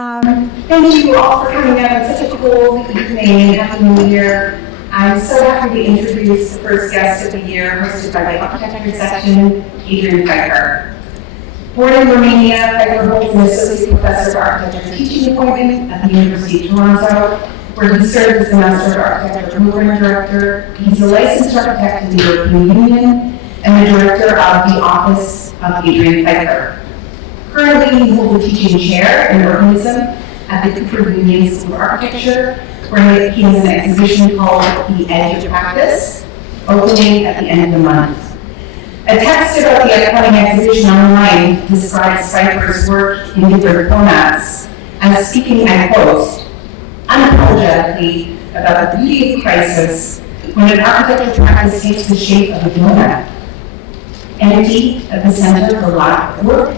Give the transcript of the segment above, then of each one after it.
Thank you all for coming out on such a cool evening. Happy New Year. I'm so happy to introduce the first guest of the year, hosted by the architecture section, Adrian Phiffer. Born in Romania, Phiffer holds an associate professor of architecture teaching appointment at the University of Toronto, where he served as the Master of Architecture Program Director. He's a licensed architect in the European Union and the Director of the Office of Adrian Phiffer. Currently, he holds a teaching chair in urbanism at the Cooper Union School of Architecture, where he has an exhibition called The Edge of Practice, opening at the end of the month. A text about the upcoming exhibition online describes Phiffer's work in different formats as speaking, I quote, unapologetically about the beauty of crisis when an architecture practice takes the shape of a donut, empty at the center for lack of work,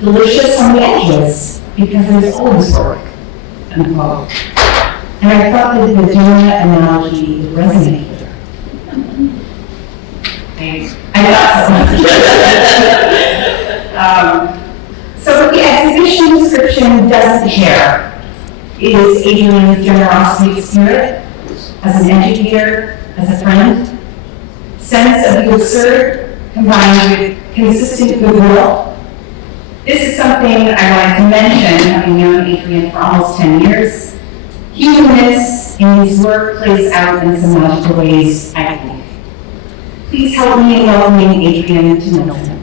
delicious on the edges because there's always work, unquote. And I thought that the donut analogy would resonate with her. So the exhibition description doesn't share. It is Adrian's generosity of spirit, as an educator, as a friend, sense of the absurd combined with consistent goodwill. This is something I wanted to mention, having known Adrian for almost 10 years. Humanness in his work plays out in some magical ways, I think. Please help me in welcoming Adrian to Milton.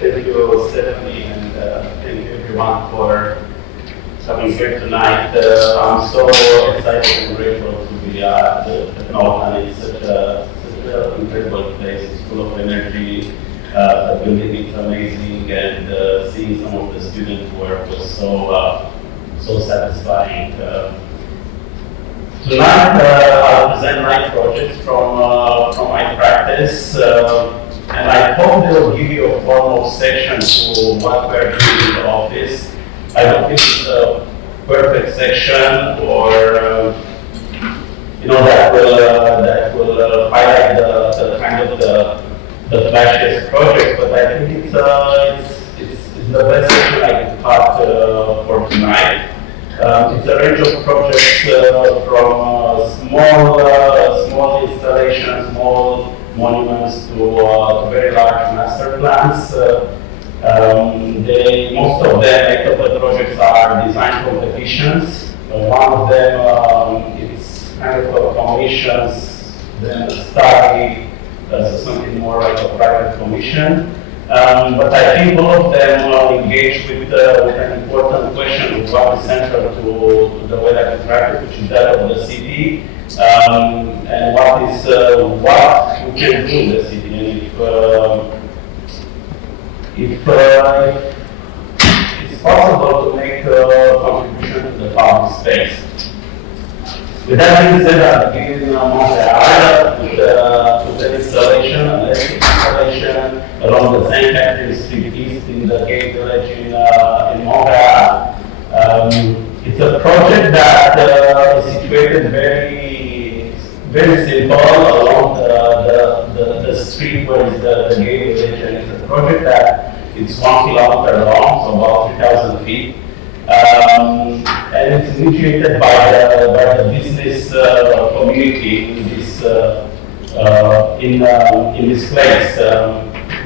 Thank you, Stephanie, and thank you everyone for coming here tonight. I'm so excited and grateful to be at Milton. It's such an incredible place. It's full of energy. The building is amazing, and seeing some of the student work was so satisfying. Tonight, I'll present 9 projects from my practice, and I hope they will give you a formal section to what we're doing in the office. I don't think it's a perfect section or that will highlight the kind of the flashiest project, but I think it's the best section I can cut for tonight. It's a range of projects from small installations, small monuments to very large master plans. Most of them, 8 of the projects are design competitions. One of them it's kind of a commissions, then a study, so something more like a private commission. But I think all of them engage with an important question of what is central to the way that we practice, which is that of the city, and what we can do in the city. And if it's possible to make a contribution to the public space. With that being said, I'll begin Montreal with the installation, an electric installation along the St. Catherine Street East in the Gay Village in Montreal. It's a project that is situated very simple along the street where is the Gay Village, and it's a project that it's 1 kilometer long, so about 3,000 feet. And it's initiated by the business community in this place.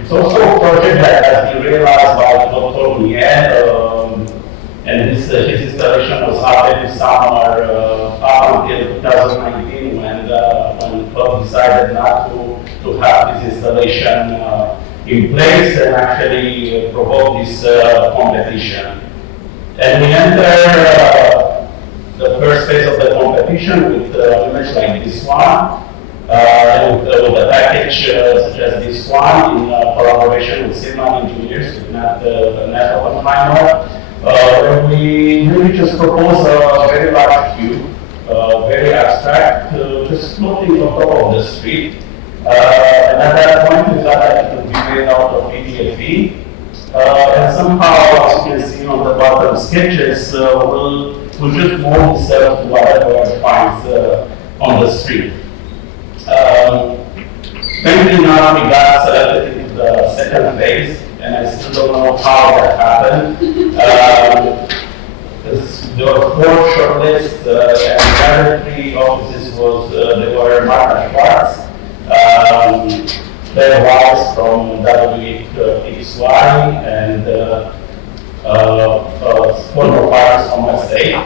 It's also a project that has been realized by Dr. Miel, and his installation was happening this summer up until 2019 when the club decided not to have this installation in place and actually provoke this competition. And we enter the first phase of the competition with images like this one, and with a package such as this one in collaboration with Silman Engineers, with Nat Oppenheimer, where we really just propose a very large cube, very abstract, just floating on top of the street. And at that point, we thought that it would be made out of PTFE. And somehow, as you can see on the bottom sketches, we'll just mold itself to whatever it finds on the street. Thankfully now we got selected the second phase, and I still don't know how that happened. There were 4 shortlists, and the other 3 offices they were Marta Schwartz, Ben Weiss from WXY, and 4 more partners from my state.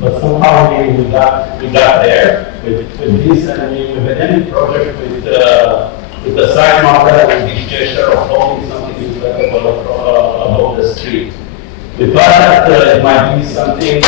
But somehow we got there with this, and with any project with the side model and this gesture of holding something inflatable above the street. We thought that it might be something in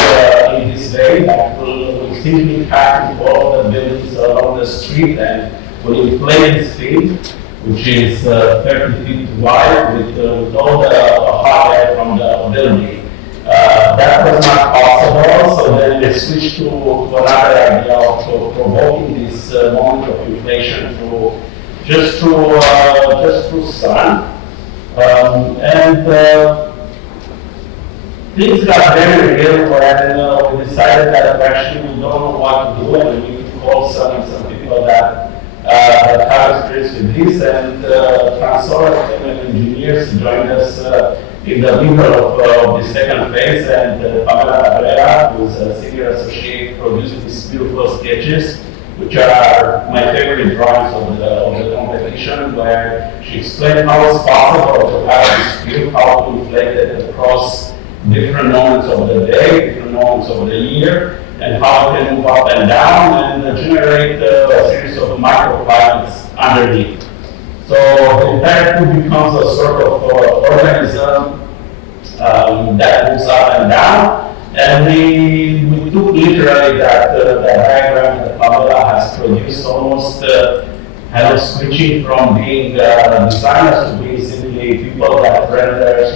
this way that will simply pack all the buildings along the street and will inflate this thing, which is 30 feet wide with all the hot air from the building. That was not possible, so then we switched to another idea of provoking this moment of inflation just through sun. Things got very real when we decided that actually we don't know what to do, and we need to call some people that have experience with this, and Transora engineers joined us in the middle of the second phase, and Pamela Cabrera, who's a senior associate, produced these beautiful sketches, which are my favorite drawings of the competition, where she explained how it's possible to have this view, how to inflate it across different moments of the day, different moments of the year, and how it can move up and down and generate a series of microclimates underneath. So the entire tube becomes a sort of organism that moves up and down, and we took literally that diagram that Pamela has produced, almost kind of switching from being designers to being simply people that renders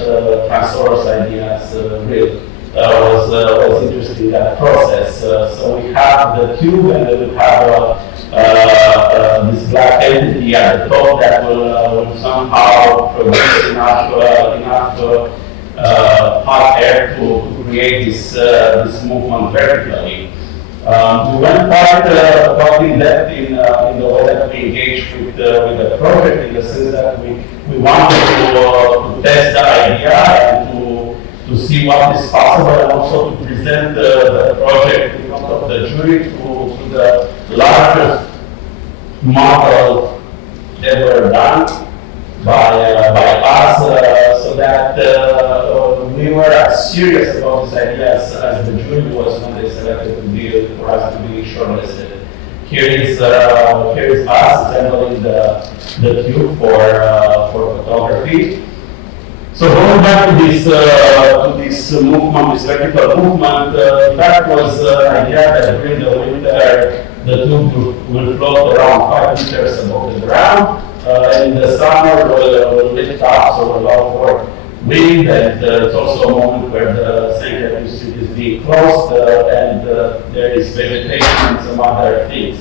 Transora's ideas real. Was interesting, that process. So we have the tube, and then we have this black entity at the top that will somehow produce enough hot air to create this movement vertically. We went quite in depth in the way that we engaged with the project, in the sense that we wanted to test the idea and to see what is possible, and also to present the project in front of the jury to the largest model ever done by us, so that we were as serious about this idea as the jury was when they selected for us to be shortlisted. Here is us assembling the tube for photography. So going back to this movement, this vertical movement, the fact was the idea that during the winter the tube will float around 5 meters above the ground. In the summer will lift up, so will allow for wind, and it's also a moment where the St. Street is being closed, and there is vegetation and some other things.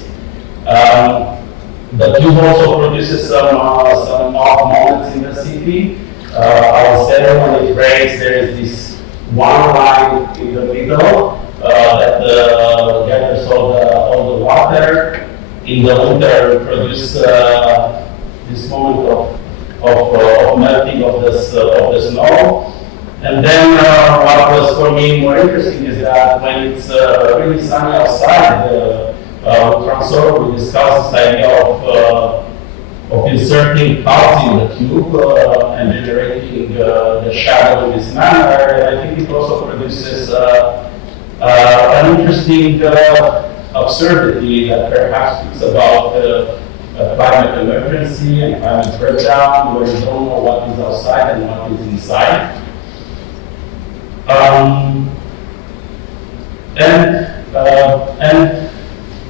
The tube also produces some odd moments in the city. I would say when it rains, there is this one line in the middle that gathers all the water. In the winter, we produce this moment of melting of the snow. And then what was for me more interesting is that when it's really sunny outside, with Transora we discussed this idea of inserting clouds in the tube and generating the shadow in this manner. And I think it also produces an interesting absurdity that perhaps speaks about climate emergency and climate breakdown, where you don't know what is outside and what is inside. And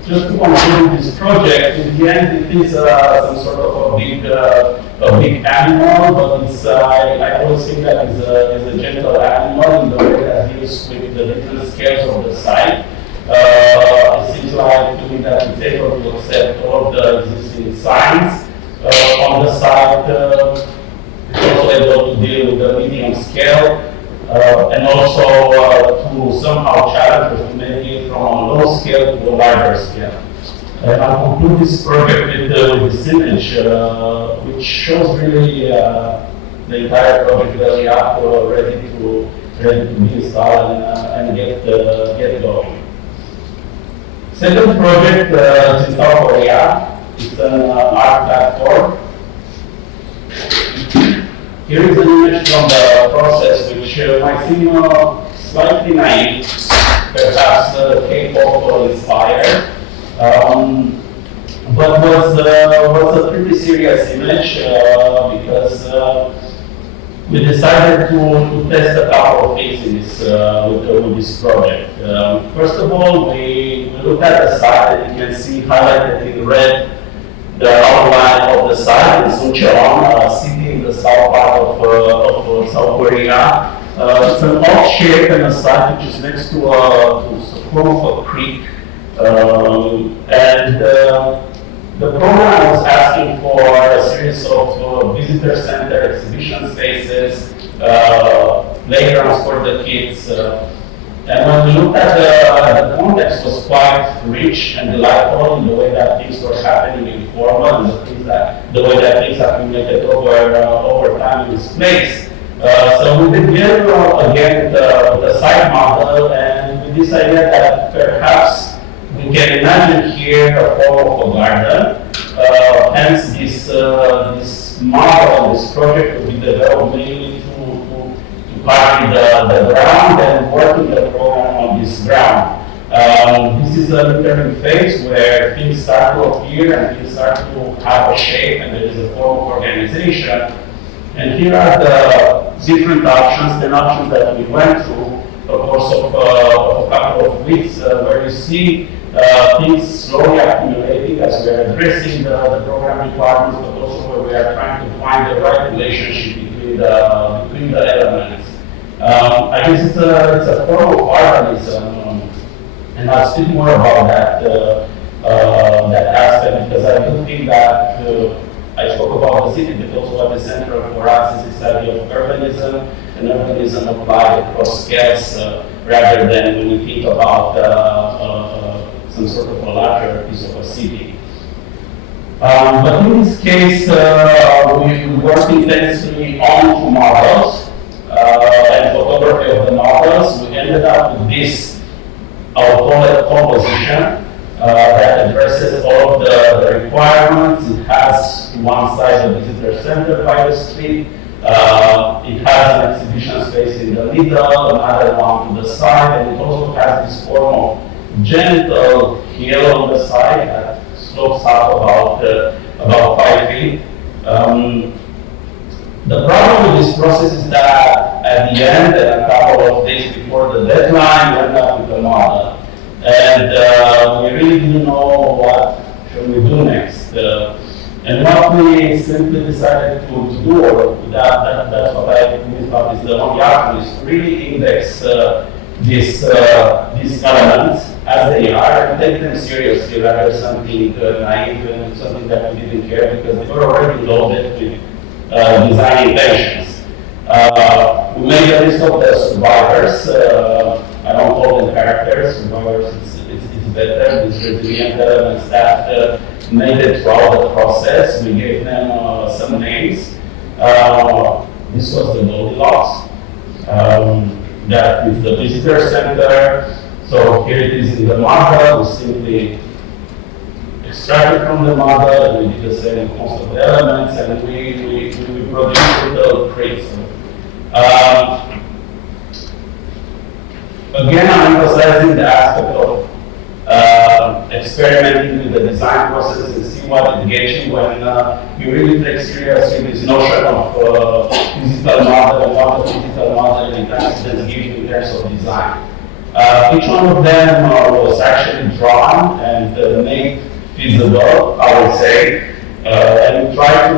just to conclude this project, in the end it is some sort of a big animal, but it's, I always think that it's a gentle animal in the way that deals with the different scales of the site. It seems like to me that it's able to accept all the existing signs on the site. It's also able to deal with the medium scale, and also to somehow challenge us to make it from a low scale to a larger scale. And I'll conclude this project with this image, which shows really the entire project really up ready to be installed and get going. Second project is in South Korea. It's an art platform. Here is an image from the process, which might seem slightly naive, perhaps K-pop inspired, but was a pretty serious image because we decided to test a couple of things in this, with this project. First of all, we looked at the site, and you can see highlighted in red the outline of the site in Suncheon, city in the south part of South Korea. It's an odd shape and a site which is next to a form of a creek. The program was asking for a series of visitor center, exhibition spaces, playgrounds for the kids. And when we looked at the context was quite rich and delightful in the way that things were happening informal and the way that things accumulated over time in this place. So we began again with the site model and with this idea that perhaps we can imagine here a form of a garden. Hence this model, this project will be developed mainly to carry the ground and working the program on this ground. This is a determined phase where things start to appear and things start to have a shape and there is a form of organization. And here are the different options, 10 options that we went through the course of a couple of weeks, where you see things slowly accumulating as we are addressing the program requirements, but also where we are trying to find the right relationship between the elements. I guess it's a form of organism, and I'll speak more about that aspect because I do think that I spoke about the city, but also at the center for us is this idea of urbanism, and urbanism applied across scales rather than when we think about some sort of a larger piece of a city. But in this case, we worked intensely on two models and photography of the models. We ended up with this, I'll call it composition, that addresses all of the requirements. It has one side the visitor center by the street. It has an exhibition space in the middle, another one to the side, and it also has this form of gentle hill on the side that slopes up about 5 feet. The problem with this process is that at the end, and a couple of days before the deadline, we end up with a model. And we really didn't know what should we do next. And what we simply decided to do, or that's what I thought is the only option, is really index these elements as they are and take them seriously rather than something naive and something that we didn't care because they were already loaded with design intentions. We made a list of the survivors. I don't call them characters, survivors, it's better. These resilient elements that made it throughout the process. We gave them some names. This was the Goldilocks. That is the visitor center. So here it is in the model. We simply extracted from the model, we did the same in most of the elements, and we produced little prints. Again, I'm emphasizing the aspect of experimenting with the design process and see what it gets you when you really take seriously this notion of physical model and what the physical model in instance gives you in terms of design. Each one of them was actually drawn and made feasible, I would say, and we tried to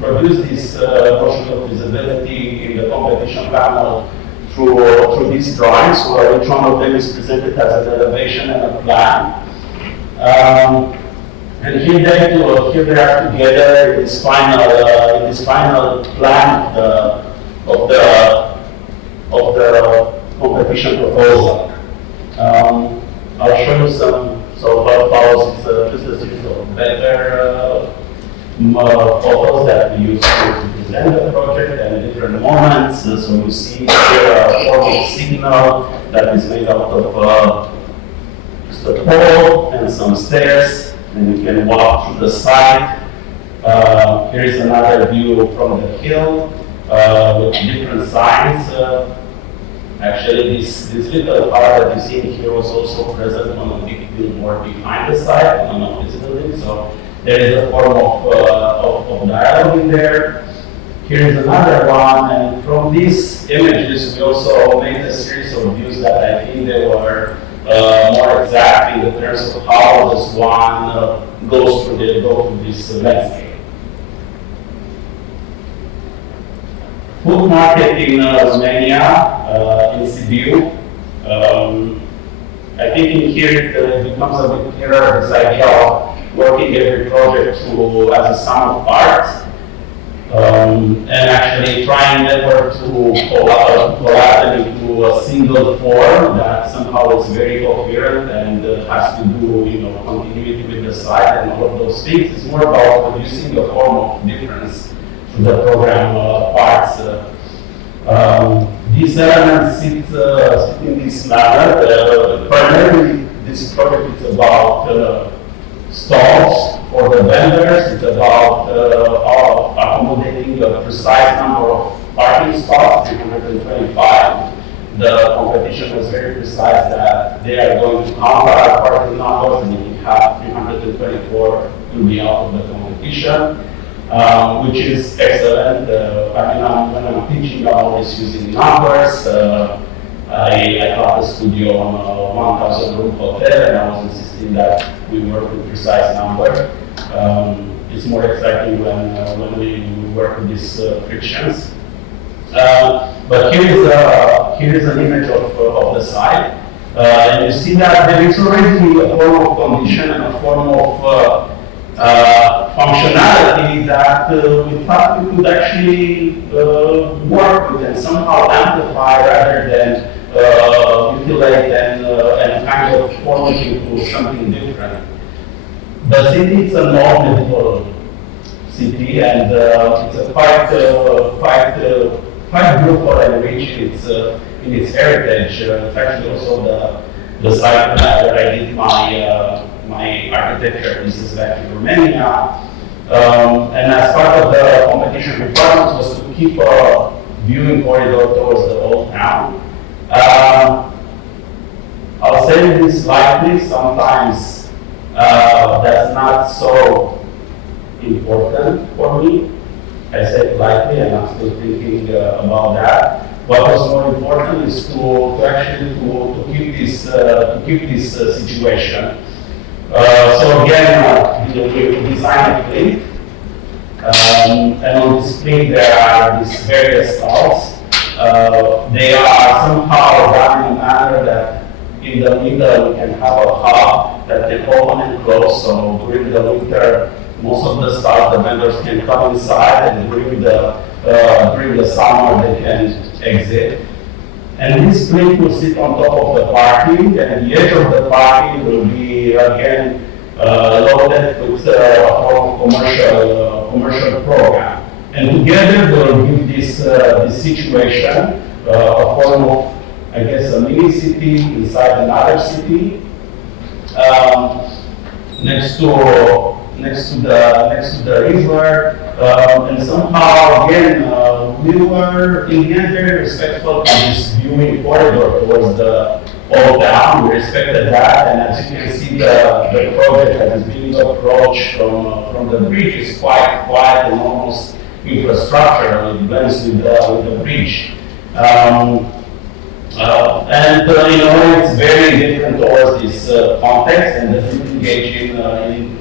produce this notion of feasibility in the competition panel through these drawings, where each one of them is presented as an elevation and a plan. And here they are together in this final plan of the competition proposal. I'll show you So what follows is just a series of better photos that we use to present the project and different moments. So you see here a form of signal that is made out of just a pole and some stairs, and you can walk through the site. Here is another view from the hill with different signs. Actually, this little part that you see here was also present on a big billboard behind the site, on an office building. So there is a form of dialogue in there. Here is another one, and from these images, we also made a series of views that I think they were more exact in terms of how this one goes through this landscape. Food market in Romania, in Sibiu. I think in here it becomes a bit clearer this idea of working every project as a sum of parts, and actually trying never to collapse them into a single form that somehow is very coherent and has to do, continuity with the site and all of those things. It's more about producing a form of difference to the program parts. These elements sit in this manner. Primarily, this project is about stalls for the vendors. It's about accommodating a precise number of parking spots, 325. The competition was very precise that they are going to count our parking numbers, and if you have 324, you'll be out of the competition. Which is excellent. When I'm teaching, I'm always using numbers. I taught a studio on a 1,000 room hotel, and I was insisting that we work with precise number. It's more exciting when we work with these frictions. But here is an image of the site, and you see that there is already a form of condition and a form of functionality that we thought we could actually work with and somehow amplify rather than mutilate and kind of form it into something different. The city is a non-medieval city, and it's a quite beautiful and rich in its heritage. It's actually also the site where I did my architecture thesis back in Romania. And as part of the competition requirements was to keep a viewing corridor towards the old town. I'll say this lightly, sometimes that's not so important for me. I say it lightly, and I'm still thinking about that. What was more important is to actually keep this situation. So again, we designed a plate, and on this plate there are these various stalls. They are somehow done in a manner that in the middle we can have a hub that they open and close. So during the winter, most of the stalls, the vendors can come inside, and during the summer they can exit. And this plate will sit on top of the parking, and the edge of the parking will be again loaded with a form of commercial program. And together they will give this situation a form of, I guess, a mini city inside another city, next to the river, and somehow again we were in the end very respectful of this viewing corridor towards the old town. We respected that, and as you can see, the project that is being approached from the bridge is quite quiet and almost infrastructure. It blends with the bridge. And it's very different towards this context, and doesn't engage in any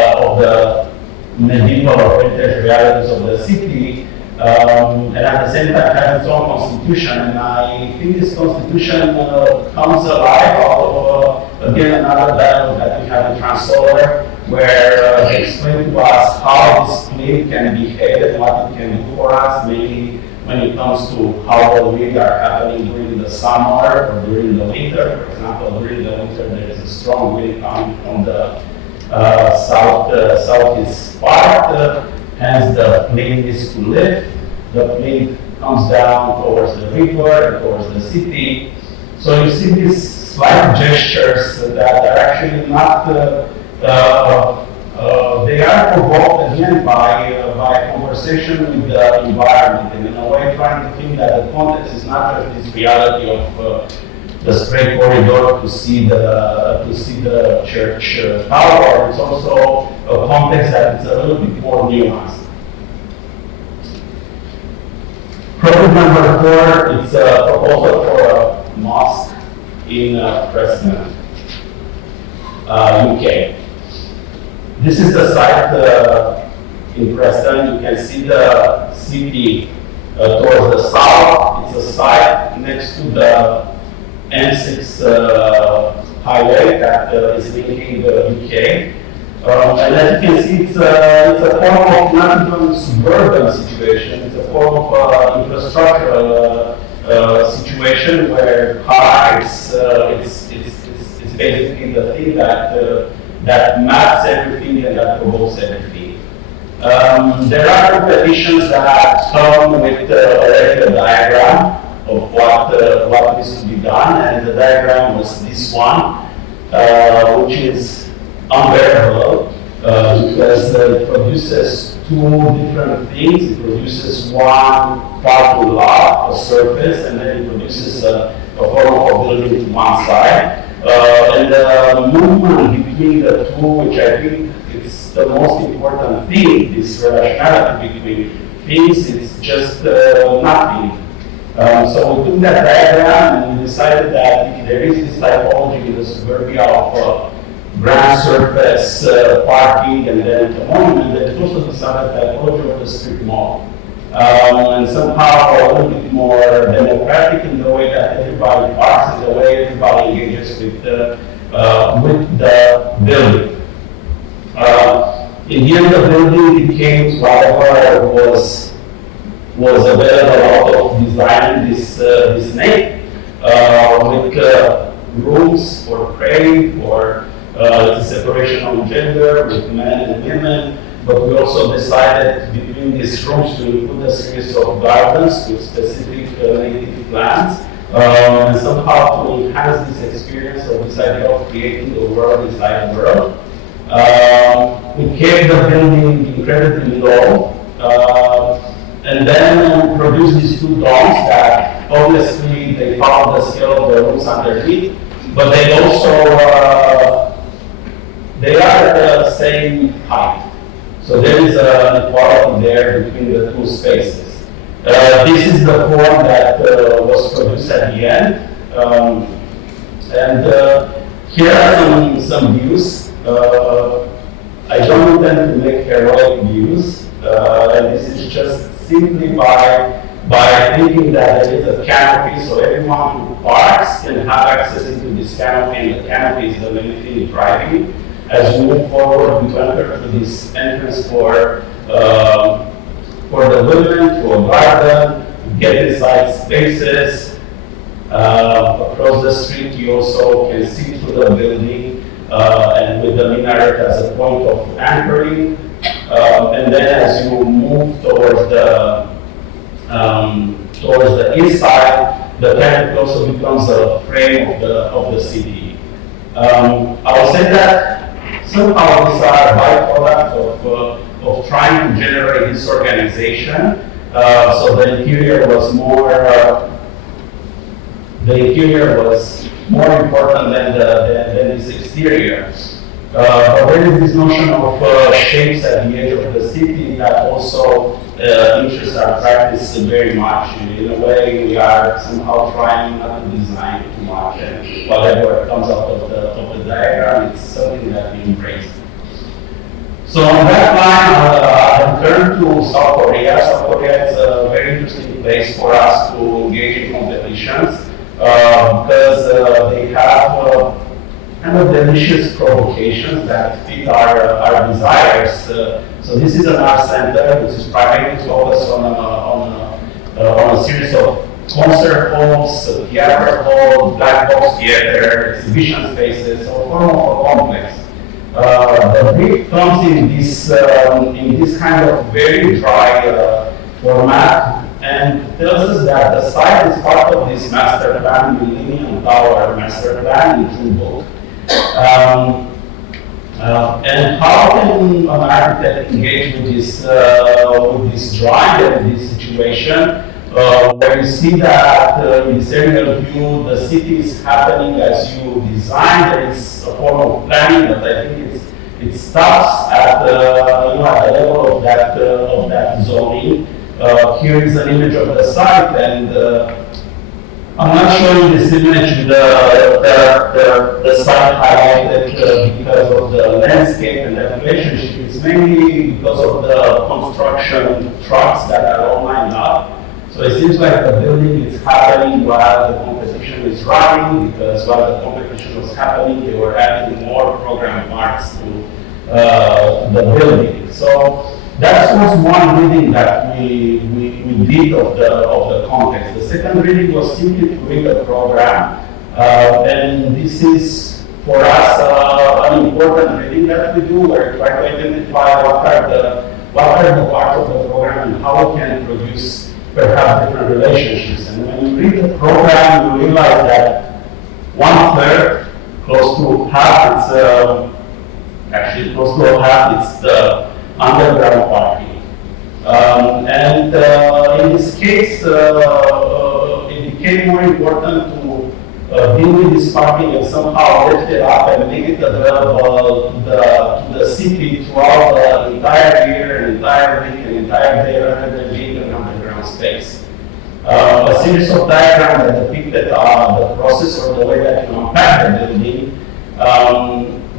of the medieval or heritage realities of the city, and at the same time has its own constitution. And I think this constitution comes alive out of again another dialogue that we have in Transolar, where they explain to us how this plate can behave and what it can do for us, mainly when it comes to how the winds are happening during the the summer or during the winter. For example, during the winter there is a strong wind coming from the southeast part, hence the plane is to lift. The plane comes down towards the river and towards the city. So you see these slight gestures that are actually not, they are provoked again by conversation with the environment, and in a way trying to think that the context is not just this reality of the straight corridor to see the church tower. It's also a context that is a little bit more nuanced. Project number 4, it's a proposal for a mosque in Preston, UK. This is the site in Preston. You can see the city towards the south. It's a site next to the M6 highway that is linking the UK. And as you can see, it's a form of not even suburban situation. It's a form of infrastructural situation where cars, it's basically the thing that maps everything and that provokes everything. There are competitions that come with already a diagram of what needs to be done, and the diagram was this one, which is unbearable because it produces two different things. It produces one parking lot, a surface, and then it produces a form of building to one side. And the movement between the two, which I think is the most important thing, this relationality between things, it's just nothing. So we took that diagram and we decided that if there is this typology in the suburbia of grand surface parking and then the monument, then it's also decided typology of the strip mall. And somehow a little bit more democratic in the way that everybody parks, in the way everybody engages with the building. In the end, the building became whatever was available out of designing this name, with rooms for praying, for the separation of gender with men and women. But we also decided between these rooms to include a series of gardens with specific native plants, and somehow to enhance this experience of this idea of creating the world inside the world. We kept the building incredibly low, and then we produced these two domes that obviously they follow the scale of the rooms underneath, but they also they are at the same height. So there is an equality there between the two spaces. This is the form that was produced at the end. And here are some views. I don't intend to make heroic views. And this is just simply by thinking that there is a canopy, so everyone who parks can have access into this canopy, and the canopy is the main thing driving. As we move forward, we enter to this entrance for the women, to a garden, get inside spaces. Across the street, you also can see through the building, and with the minaret as a point of anchoring. And then as you move towards the inside, the canopy also becomes a frame of the city. I will say that somehow these are byproducts of trying to generate this organization. So the interior was more important than this exterior. But there is this notion of shapes at the edge of the city that also interests our practice very much. In a way, we are somehow trying not to design too much, and whatever comes out of the diagram, it's something that we embrace. So on that line, I turn to South Korea. South Korea is a very interesting place for us to engage in competitions because they have kind of delicious provocations that fit our desires. So this is an art center which is primarily focused on a series of concert halls, theater hall, black box theater, exhibition spaces, or form of a complex. The brief comes in this kind of very dry format and tells us that the site is part of this master plan, Millennium Tower master plan in June. And how can an architect engage with this drawing and this situation? Where you see that in this aerial view, the city is happening as you design. There is a form of planning, but I think it stops at at the level of that zoning. Here is an image of the site, and I'm not showing this image with the site highlighted because of the landscape and the relationship. It's mainly because of the construction trucks that are all lined up. So it seems like the building is happening while the competition is running, because while the competition was happening, they were adding more program parts to the building. So that was one reading that we did of the context. The second reading was simply to read the program, and this is for us an important reading that we do, where we try to identify what are the parts of the program and how we can produce perhaps different relationships. And when you read the program, you realize that 1/3, close to half, it's close to half, it's the underground parking. And in this case, it became more important to deal with this parking and somehow lift it up and make it available to the city throughout the entire year, entire week, and entire day, rather than being an underground space. A series of diagrams that depicted the process or the way that you unpack the building.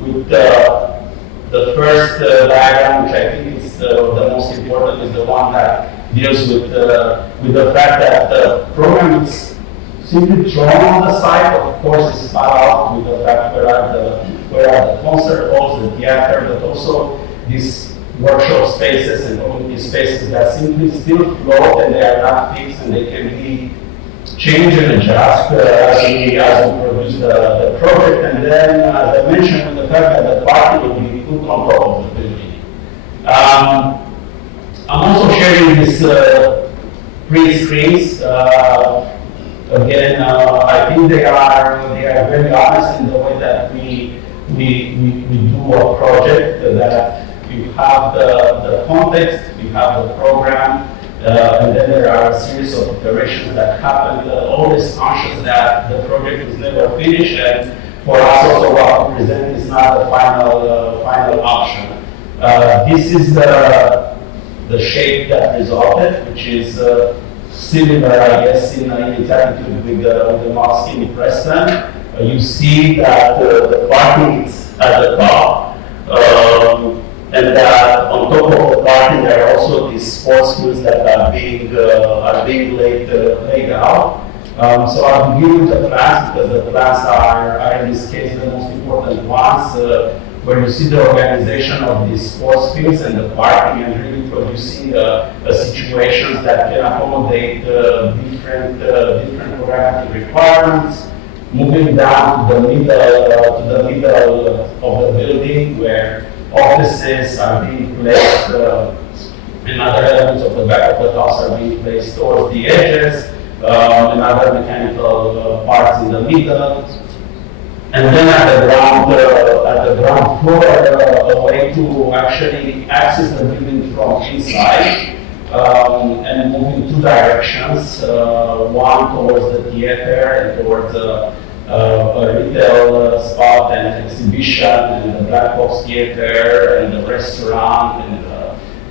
With the first diagram, which I think is the most important, is the one that deals with the fact that the program is simply drawn on the site. Of course, it's spelled out with the fact where are the concert halls, the theater, but also these workshop spaces and community spaces that simply still float and they are not fixed and they can be changed and adjust as we produce the project. And then, as I mentioned, the fact that the parking will be put on top of the building. I'm also sharing these three screens. Again, I think they are very honest in the way that we do a project, that you have the context, you have the program, and then there are a series of iterations that happen, always conscious that the project is never finished, and for us also what we present is not the final option. This is the shape that resulted, which is similar, I guess, in its attitude with the mosque in Preston. You see that the parking is at the top, and that on top of the parking there are also these sports fields that are being laid out. So I'll begin with the plans, because the plans are in this case the most important ones, where you see the organization of these sports fields and the parking, and really producing a situation that can accommodate different programmatic requirements. Moving down to the middle of the building, where offices are being placed, and other elements of the back of the house are being placed towards the edges, and other mechanical parts in the middle. And then at the ground floor, a way to actually access the building from inside, and move in two directions, one towards the theater and towards a retail spot and exhibition, and the black box theater and the restaurant and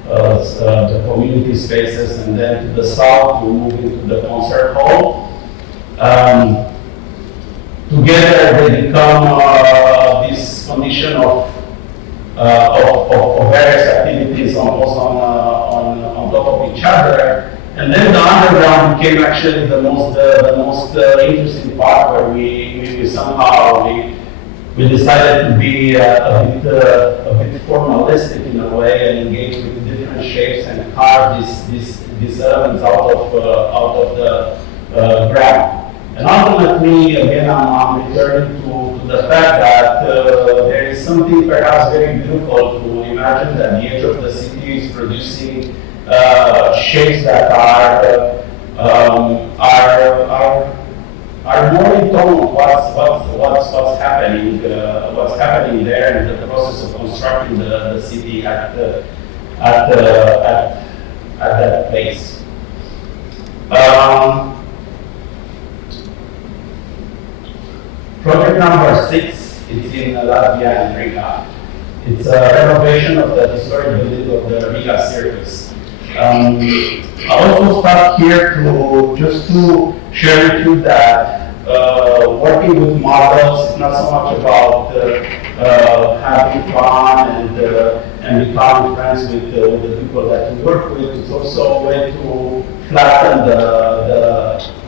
the community spaces, and then to the south we move into the concert hall. Together they become this condition of various activities almost on top of each other. And then the underground became actually the most interesting part, where we somehow decided to be a bit formalistic in a way, and engage with different shapes and carve these elements out of ground. And ultimately, again, I'm returning to the fact that there is something perhaps very beautiful to imagine that the edge of the city is producing shapes that are more in tone of what's happening there in the process of constructing the city at that place. Project number 6 is in Latvia and Riga. It's a renovation of the historic building of the Riga Circus. I also start here to share with you that working with models is not so much about having fun and becoming friends with the people that you work with. It's also a way to flatten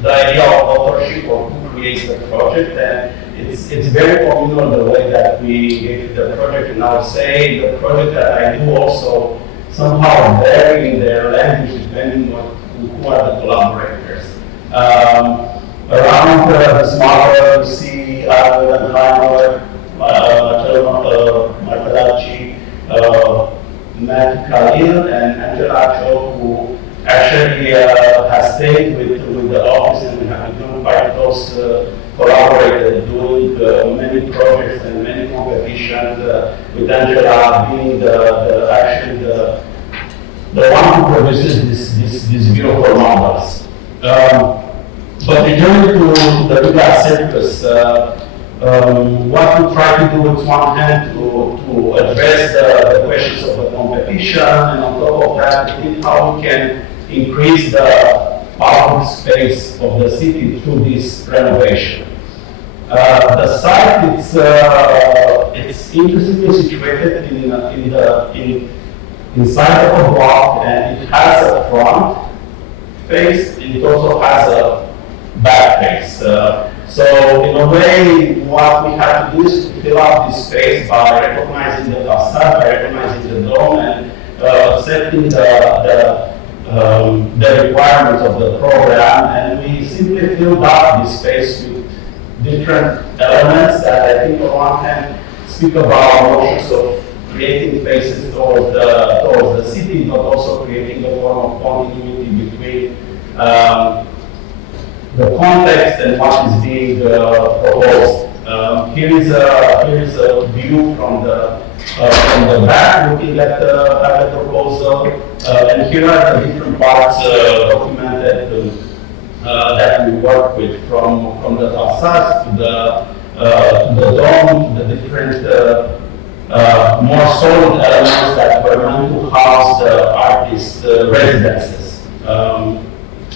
the idea of authorship or who creates the project. And it's very communal the way that we get the project. And I would say the project that I do also somehow vary in their language depending on who are the collaborators. Around this model, you see Adrian Phiffer, Martellacci, Matt Khalil, and Angela Cho, who actually has stayed with the office and have become quite close collaborated, doing many projects and many competitions, with Angela being the one who produces these beautiful models. But returning to the Riga Circus, what we try to do is one hand to address the questions of the competition, and on top of that, to think how we can increase the public space of the city through this renovation. The site it's interestingly situated inside of a block, and it has a front face, and it also has a back face. So in a way, what we have to do is to fill up this space by recognizing the facade, by recognizing the dome, and accepting the requirements of the program. And we simply filled up this space with different elements that I think on one hand speak about notions of creating spaces towards the city, but also creating a form of continuity between the context and what is being proposed. Here is a view from the back, looking at the proposal, and here are the different parts documented that we work with, from the facades to the dome, the different more solid elements that were meant to house the artist's residences.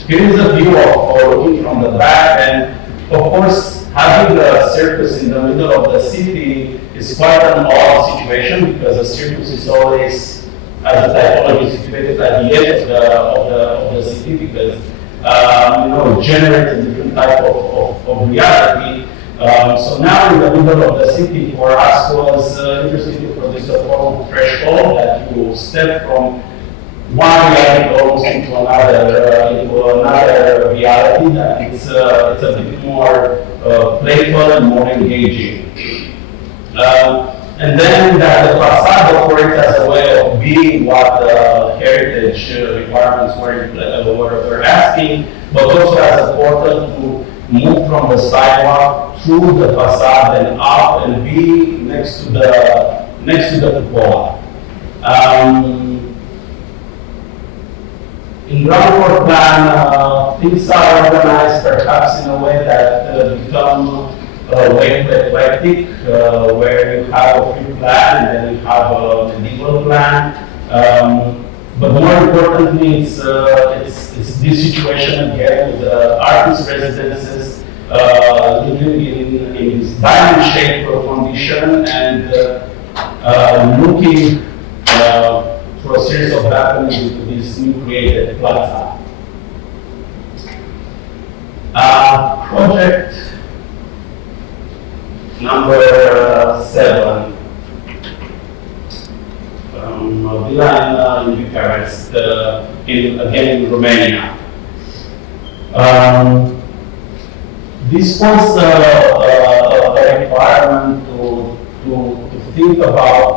Here is a view of looking from the back, and of course, having the circus in the middle of the city is quite an odd situation, because the circus is always, as a typology, situated at the edge of the city, because it generates a different type of reality. So now in the middle of the city, for us was interesting to produce a form of threshold that you step from one reality almost into another reality that it's a bit more playful and more engaging. And then that the facade operates as a way of being what the heritage requirements were asking, but also as a portal to move from the sidewalk through the facade and up and be next to the cupola. In ground floor plan, things are organized perhaps in a way that become way too eclectic, where you have a free plan and then you have a medieval plan. But more importantly, it's this situation again with the artist residences living in this diamond-shaped condition and looking through a series of balconies into this new created plaza. Project number 7. A villa in Bucharest, again in Romania. this was a requirement to think about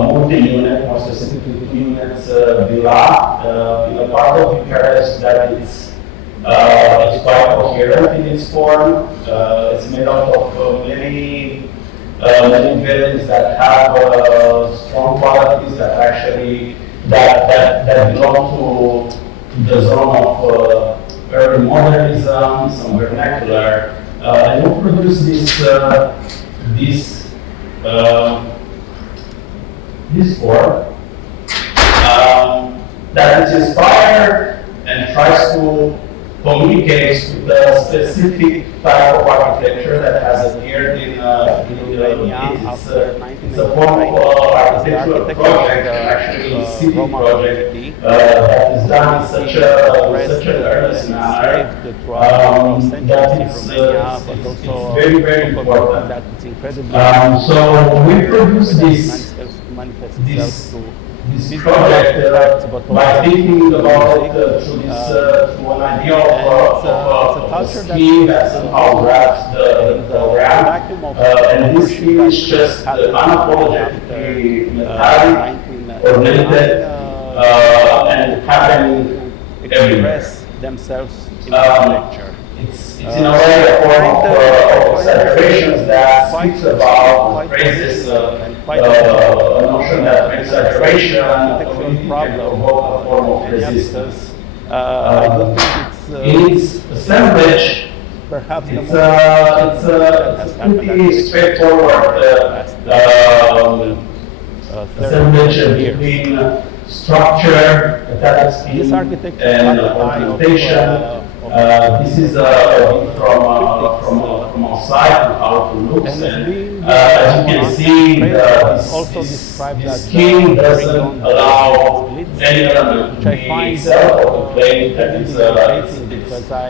multi-unit, more specifically 2 units villa in a part of Bucharest that it's quite coherent in its form. It's made out of many buildings that have strong qualities that actually that belong to the zone of early modernism, some vernacular, and we produce this form that is inspired and tries to communicate with the specific type of architecture that has appeared in Lithuania. It's a form of architectural project, actually a city project, that is done in such an earnest manner that it's very, very important. So we produce this project by thinking about it through an idea of a scheme that somehow grabs the program, and this scheme is just unapologetically metallic, ornamented, and happening everywhere. Themselves in architecture. It's in a way a form of exaggerations that speaks about, phrases a notion that exaggeration can provoke a form of resistance. In its assemblage, Perhaps it's a pretty straightforward assemblage between structure, aesthetic scheme, and ornamentation. This is a view from outside on how it looks, and as you can see, this scheme doesn't allow any element to be itself or to claim that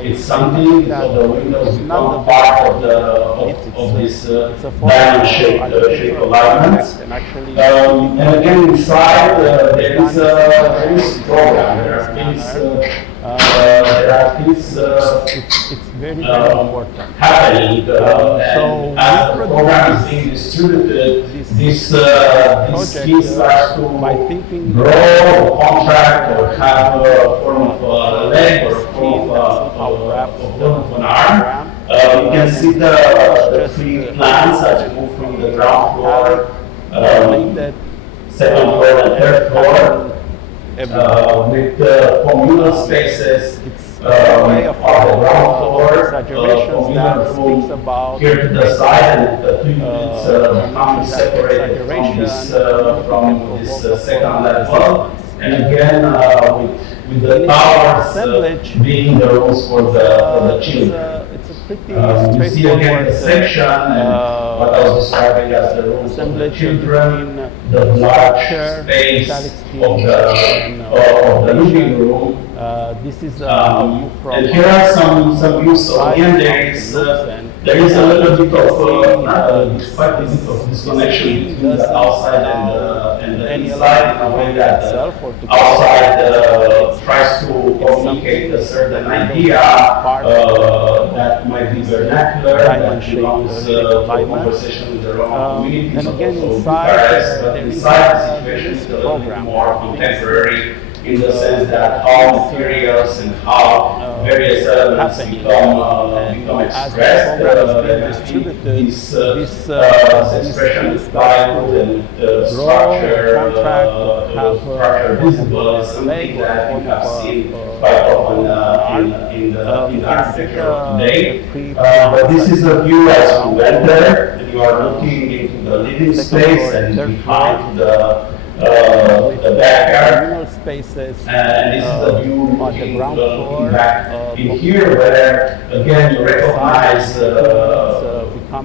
it's something, so the windows become part of this diamond-shaped alignments. And again, inside there is program. There are things it's very important. happening, and as the program is being distributed, this scheme starts to grow, contract, or have a form of a leg or a form of an arm. You can see the 3 plans as you move from the ground floor, second floor, and third floor. With the communal spaces on the ground floor, communal room here to the side, and the 2 units become separated from this second level. And again, with the towers being the rooms for the children. You see again the section and what I was describing as the rooms of the children, the large space of the living room. This is and here are some views. So again, there is a little bit of quite a bit of disconnection between the outside and the inside, in a way that the outside tries to communicate a certain idea that might be vernacular, that belongs to conversation with the Roma community. And again, inside the situation is a little bit more contemporary, in the sense that how materials and how various elements become expressed. This expression is plywood and structure visible is something that we have seen quite often in the architecture of today. But this is a view as you enter, and you are looking into the living space and behind the backyard, spaces, and this is a view looking back in here, where again you recognize,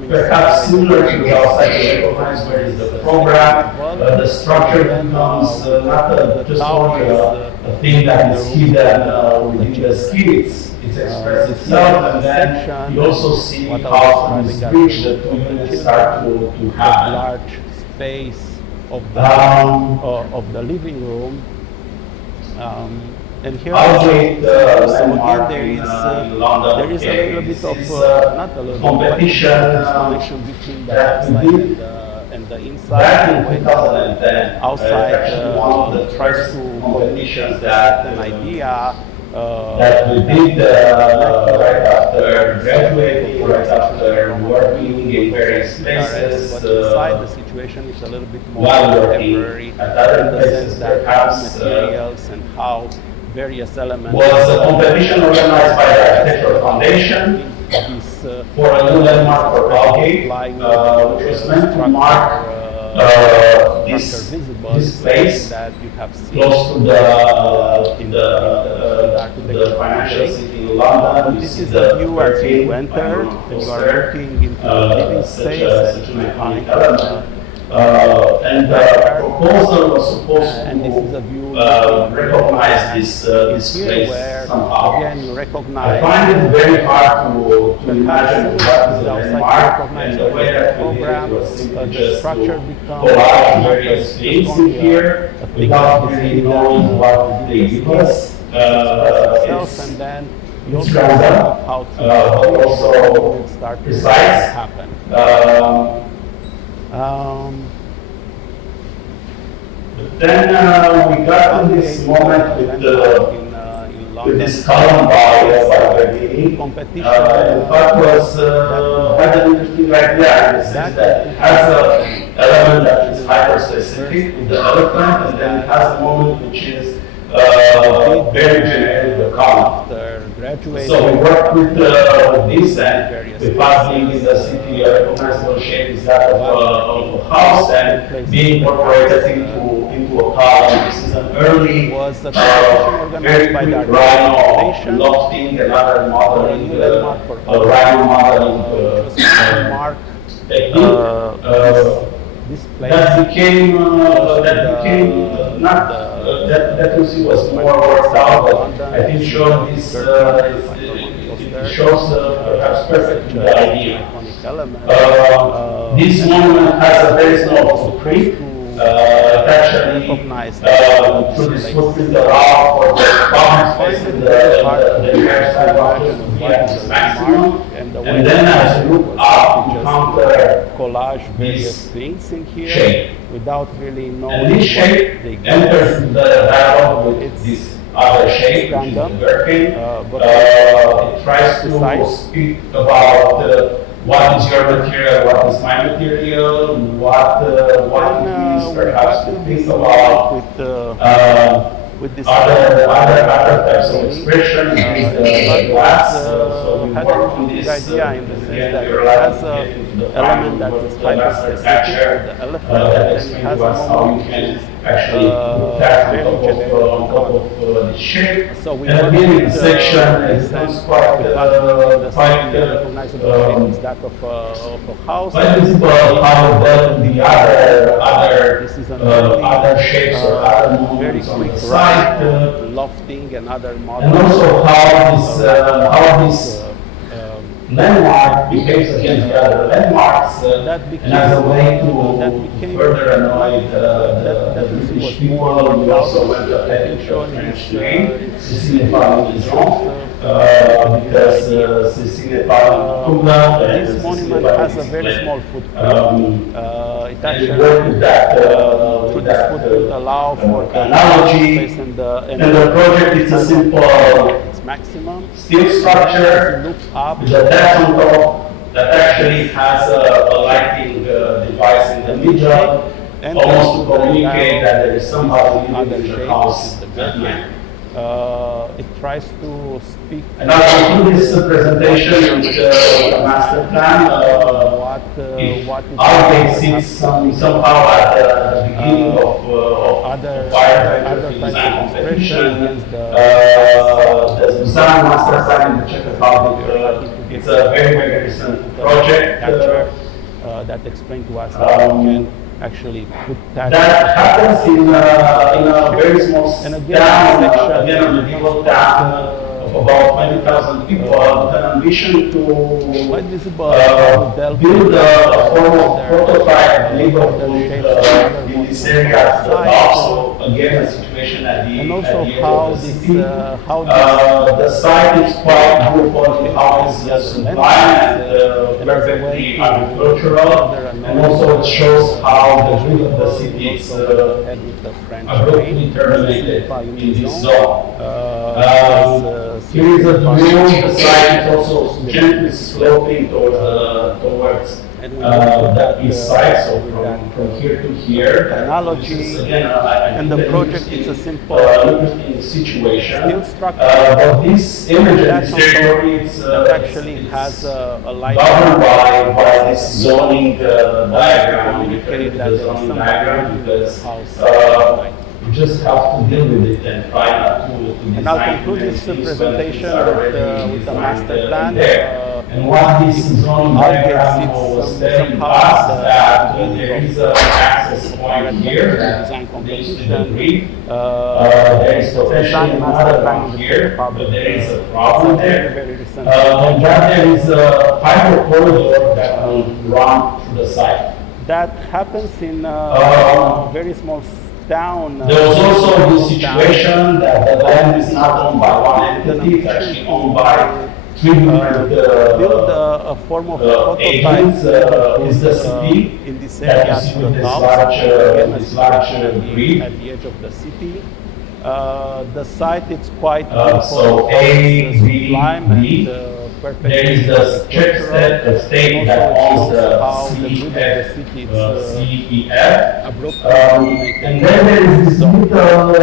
perhaps similar to the outside, you recognize where is the program. The structure becomes not just only a thing that is hidden within the skits. It expresses itself, and then you also see how from this bridge the 2 units start to happen. Large space of the living room. And here outweigh the so landmark again in London. there is a Okay, little bit this of is, not a little competition bit of connection between the that we outside did and the back inside. in 2010. Outside Actually one of the tries first to competitions that that an idea that we did right after graduating, right after working in various places, but inside the situation is a little bit more while contemporary working at other in the places, sense that how perhaps materials and how various elements was a competition organized by the Architectural Foundation this for a new landmark for Baumer, which was meant to mark this place that you have seen close to the financial city in London. You This see is the view as you curtain enter, on and you the are poster, looking into the living such space an and iconic behind element. And the proposal was supposed and this is a view to recognize this here place where somehow. again you I recognize find it very hard to imagine what is a outside landmark, and the way that we did program, it was simply the just to structure becomes collage various things in here without really knowing what they give us. itself, and then you It's also random, see how to but also start to precise. happen. Then we got in this moment with this column by Bernini. In fact, had an interesting idea in the sense that it has an element that is hyper-specific with the elephant, and then it has a moment which is very generic, the column. So we worked with this, and with us being in the city, a recognizable shape is that of a house, and being incorporated into a column. This is an early, very quick rhino lofting, another modeling, rhino modeling technique. That became not that you see was more worked out, but I think showed this it shows perhaps perfectly the idea. This monument has a very small footprint. It actually through this footprint allow for the common space in the entire sidewalk to be at its maximum. And then as you look up, you encounter collage various this things in here shape. without really knowing And this shape enters the dialogue with this other shape, which is the Gherkin. It tries to speak about what is your material, what is my material, what it means perhaps to think about with this other types of expression, the glass. So we work on this idea in the sense again, that you're it has allowed a to get into the element that final is the master hyper-specific, catcher the elephant, that and explains has to us a how you moment can actually put that on top of the shape. So we And work again, in with, section, it becomes quite recognizable is that of a house. quite visible how dealt with the other This is a other shapes or other very movements on quick the side. lofting and other And models. also how this landmark behaves against the other landmarks, and as a way to further annoy the British people. We also went ahead with the French name, Cécile Parmesan, because Cécile Parmesan This monument has a very small footprint. It actually with that, through this footprint allow for the analogy, space and the project is a simple its maximum. steel structure Look up. with a dash on top that actually has a lighting device in the middle, almost to communicate that there is somebody living in the house at night. It tries to speak. And I'll conclude this presentation with a master plan. what Our sits somehow at the beginning of other design competition. The design master plan in the Czech Republic. It's a very, very recent project. That explained to us how we can actually put that happens in a very small And town, again, again a medieval town of about 20,000 people, with an ambition to quite visible build a form of prototype neighborhood in this area at the top. So again, a situation at the And also edge how of the this, city. the Site is quite good for how it's supplied and perfectly agricultural, and also it shows how the grid of the city is abruptly terminated in this zone. Here is a view. The site is also gently sloping towards that east side, so from here to here. Analogy, this is, again, and the project is a simple interesting situation. steel structure. But this image and this territory actually has a light governed by this zoning diagram. You can the zoning diagram because you just have to deal with it and try not to design. And I'll conclude this presentation with the master plan. And what this zoning diagram was telling us that there is an access point here that leads to the grid. There is potentially another one here, but there is a problem there. And that there is a fiber corridor that will run through the site. That happens in a very small town. There was also the situation that the land is not owned by one entity, it's actually owned by three different build a form of agents. Is the city in this that area you see with this large grid. at the edge of the city. The site is quite so A, B, D. There is the check state that owns the CEF. And then there is this little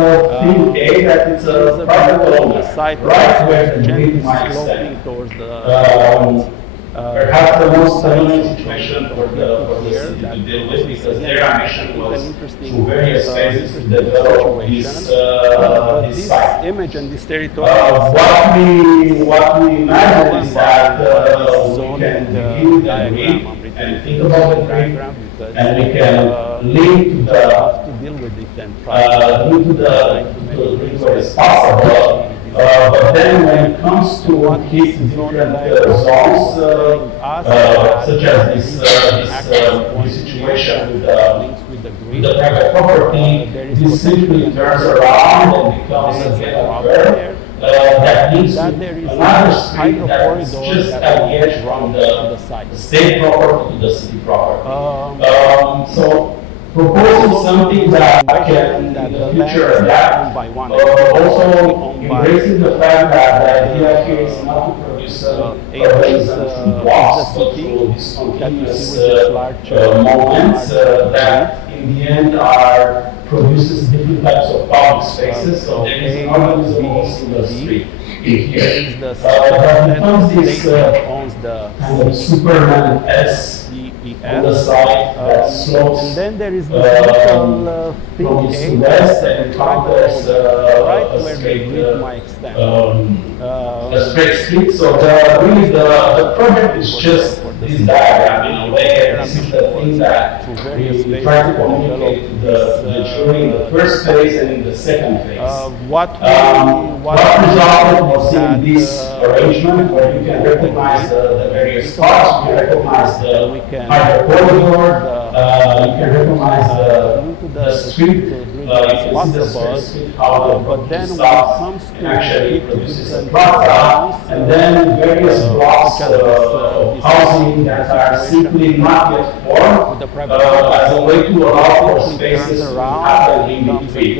thing A that it's a private owner, right where the grid might extend. Perhaps the most challenging situation for the city to deal with, because their ambition was through various phases to develop this site. Image and this territory. What we imagine is that we can begin with the grid and think about the grid, and we can link to the grid where it's possible. But then when it comes to hit different zones, such as this situation with the private property, this simply turns around and becomes again a curve that leads to another street that is just at the edge from the state property to the city property. So proposing something that can in the future adapt, also embracing the fact that the idea here is not to produce urbanism through blocks, but through these continuous moments that in the end produces different types of public spaces. So there is an organism also in the street in here. That becomes this kind of Superman S on the side that slopes and then there is this little from east to west and encounters a straight street. So really the project is just this diagram in a way, and this is the thing that we try to communicate to the jury in the first phase and in the second phase. What resulted was in this arrangement where you can recognize the various parts, you can recognize the higher corridor, you can recognize the street, you can see the street, how the stops and actually produces a plaza, and then various blocks of housing that are simply not yet formed as a way to allow for spaces to happen in between.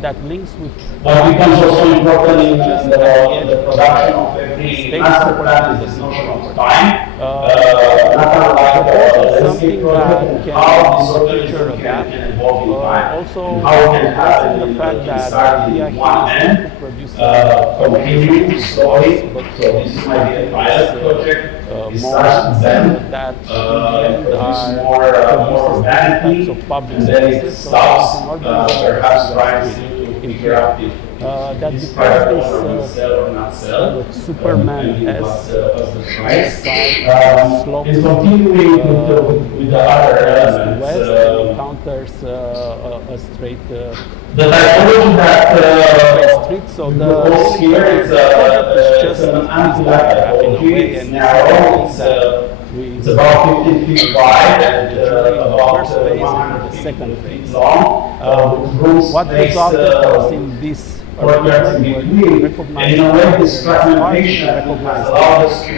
That links with what becomes also important in the production of every master plan is this notion of time. Not unlike the landscape project, and how this organism can evolve in time. And how it can happen in start in one end, continuing slowly. So this might be a pilot project. It starts to bend and produce more urbanity, and then it stops, perhaps trying to figure out if this private owner will sell or not sell, Superman and what's the price. And continuing with the other elements, encounters a straight the typology that street, so proposed here is an anti-light typology. It's narrow, it's It's about 15 feet wide and about first phase 100 and the second phase. long. With room What space, resulted was in this courtyards in between. And in a way, this fragmentation has allowed us to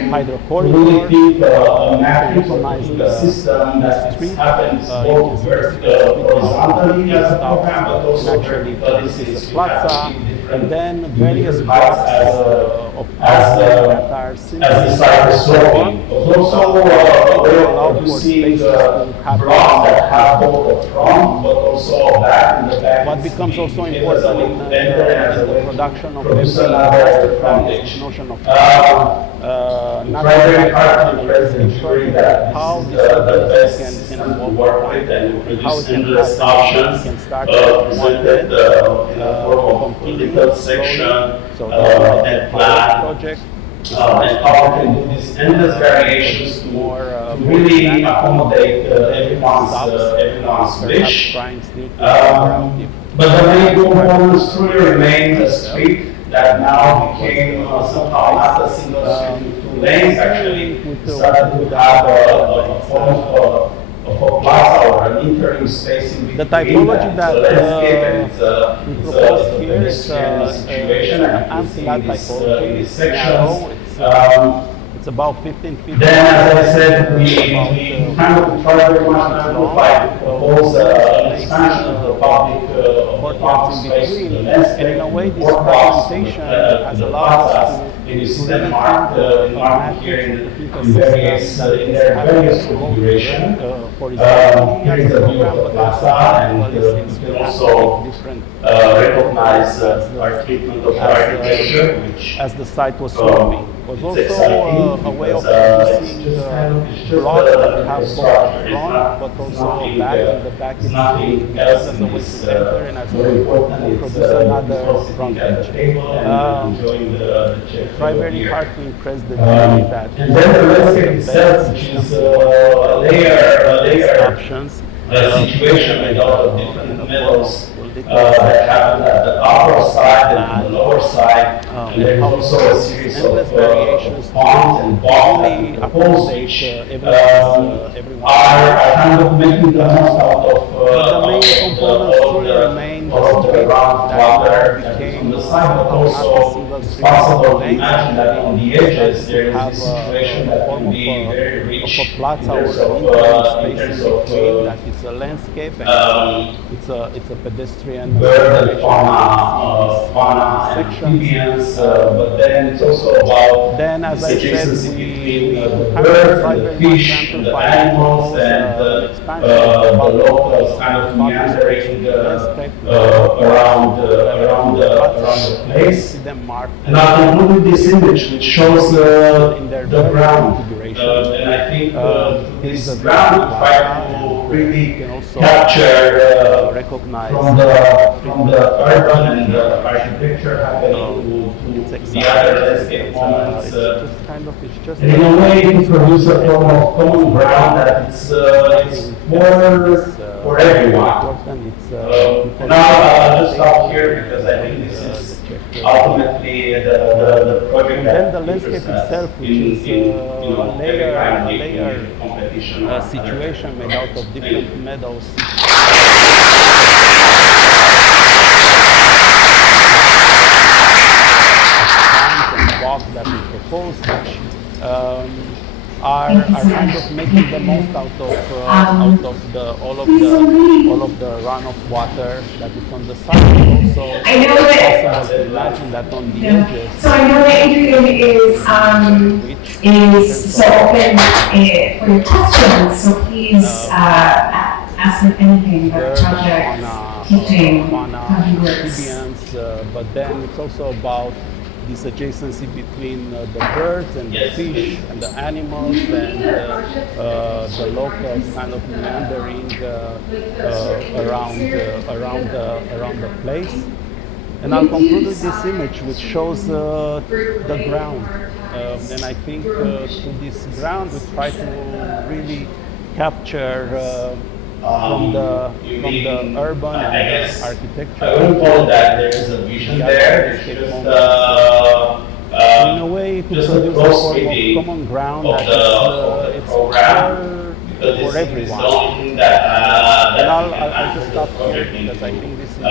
really think a mapping of the system that happens both horizontally as a program, but also vertically. This is a plaza, and then various blocks of housing that are as the site is sloping. There's also a way of producing blocks that have both a front but also a back, and the back what is becomes also as important a in way to enter and as a the way to production of produce every another plastic frontage. notion of Try very hard to impress the jury that how this is the best can system to evolve work with and how produce it can endless happen. options Can start at one presented end, in a form of political section so and plan. project And how we can do these endless variations to really accommodate everyone's wish. But the main components truly remain a street that now became somehow not a single street with two lanes. Actually, started to have a form of a plaza or an interim space in between. The typology that it's a landscape and we it's propose a here is pedestrian situation, and you see flat this, typology. these sections. It's about 15 feet. Then, as I said, we kind of try very much to amplify to propose an expansion of the public space to the landscape. And in a way, this or blocks, fragmentation has the allowed us plazas. And you see them marked here in their various configuration. Here is a view of the plaza, and you can also recognize our treatment of architecture, which as the site was sloping. Was also a way of producing blocks that have both front but also back, and the back is nothing as else a way to enter and as a way to produce another frontage. Try very hard to impress the jury that and then the landscape itself, which is a layer options situation made out of different metals that happen at the upper side and the lower side. And there's also a series of ponds and bogs that propose, which are kind of making the most out of the main components truly remain the groundwater that is on the side, but also it's possible to imagine that on the edges there is this situation that can be very rich in terms of that it's a landscape and it's a pedestrian bird and fauna and amphibians, but then it's also about as I said, between the birds and the fish and the animals and the locals kind of meandering around the place. And I'll conclude with this image which shows the ground. And I think this ground try to really capture from the urban and the architecture happening to the other landscape moments. And in a way to produce a form of common ground that it's for everyone. Now I'll just stop here because I think this is ultimately the project that the landscape itself, which is a layer situation made out of different meadows. That we propose, which are kind of making the most out of all of the runoff water that is on the side. Also, I know that. possible to imagine that on the edges. So I know that Adrian is so open for your questions. So please ask him anything about the project, teaching, how he works. But then it's also about this adjacency between the birds and the fish and the animals and the locals kind of meandering around the place. And I'll conclude with this image which shows the ground. And I think to this ground we try to really capture from the urban and architecture. I wouldn't call that there is a vision there. It's just in a way, to just a produce a close form reading of common ground of that the it's program, because for this is the everyone. only thing that And that I'll you just can answer stop the here project because I into. think this is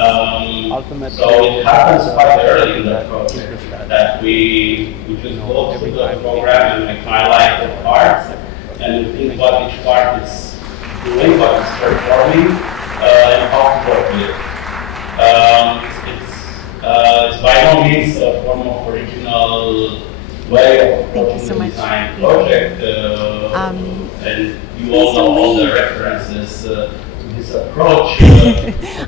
ultimately So it happens quite early in the that project interest us. that we just go every through the time program and we highlight the parts and we think what each part is doing, what it's performing, and how to work with it. It's by no means a form of original way of approaching so the much, design project, and you all know all the references to this approach.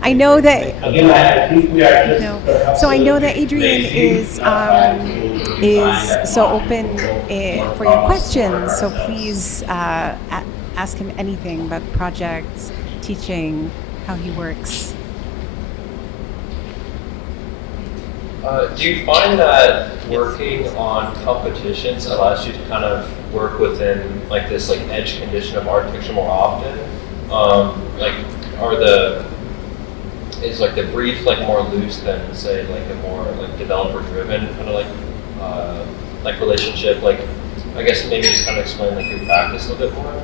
I know that. Again, I think we are just No. perhaps So I know a that bit Adrian lazy, is not trying to design that so much open more for your problems questions. So ourselves. please ask him anything about projects, teaching, how he works. Do you find that working on competitions allows you to kind of work within like this like edge condition of architecture more often? Is like the brief like more loose than say like a more like developer driven kind of like relationship? Like I guess maybe just kind of explain like your practice a little bit more.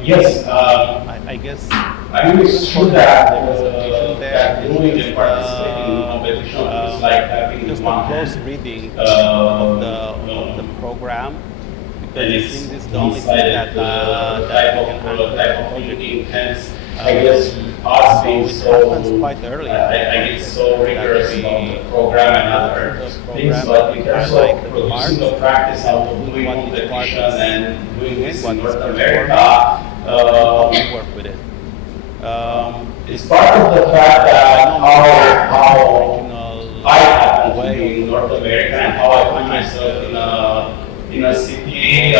Yes. I guess I mean, it's true that there is a vision there. that doing and participating in competition is like having just one a close hand. reading Um, of the program, And because I it's think this is the only thing one-sided that type we can handle of the project. thinking. Hence, I guess us being it so happens quite early. I get so rigorous about the program and other things, but in terms of producing the practice out of doing competition and doing this in North America, How we work with it. it's part of the fact that how I happen to way be in North America and how I find myself in a city